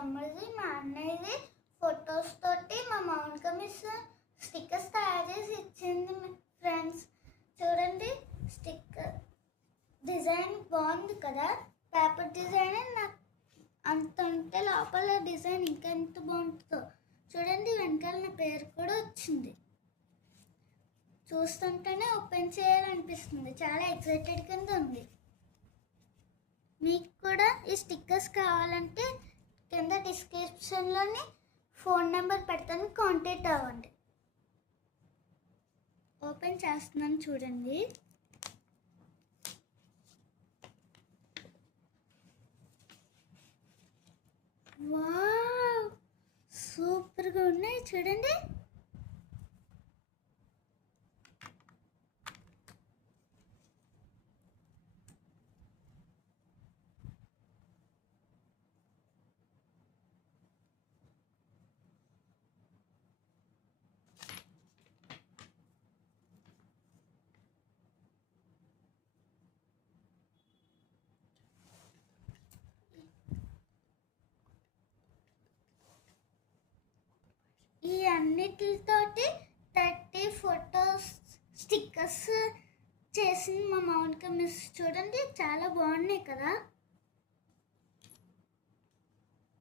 తమ్ముడిది మా అన్నయ్యది ఫొటోస్ తోటి మా మౌనిక మిస్ స్టిక్కర్స్ తయారు చేసి ఇచ్చింది ఫ్రెండ్స్. చూడండి స్టిక్కర్ డిజైన్ బాగుంది కదా, పేపర్ డిజైన్. నాకు అంత ఉంటే లోపల డిజైన్ ఇంకా ఎంత బాగుంటుందో. చూడండి వెనకాల నా పేరు కూడా వచ్చింది. చూస్తుంటేనే ఓపెన్ చేయాలనిపిస్తుంది, చాలా ఎక్సైటెడ్ కింద ఉంది. మీకు కూడా ఈ స్టిక్కర్స్ కావాలంటే కింద డిస్క్రిప్షన్లోని ఫోన్ నెంబర్ పెడతాను, కాంటాక్ట్ అవ్వండి. ఓపెన్ చేస్తున్నాను చూడండి. వావ్, సూపర్గా ఉన్నాయి చూడండి. ఈ అన్నిటితోటి 30 ఫొటోస్ స్టిక్కర్స్ చేసింది మా మౌనిక మిస్. చూడండి చాలా బాగున్నాయి కదా.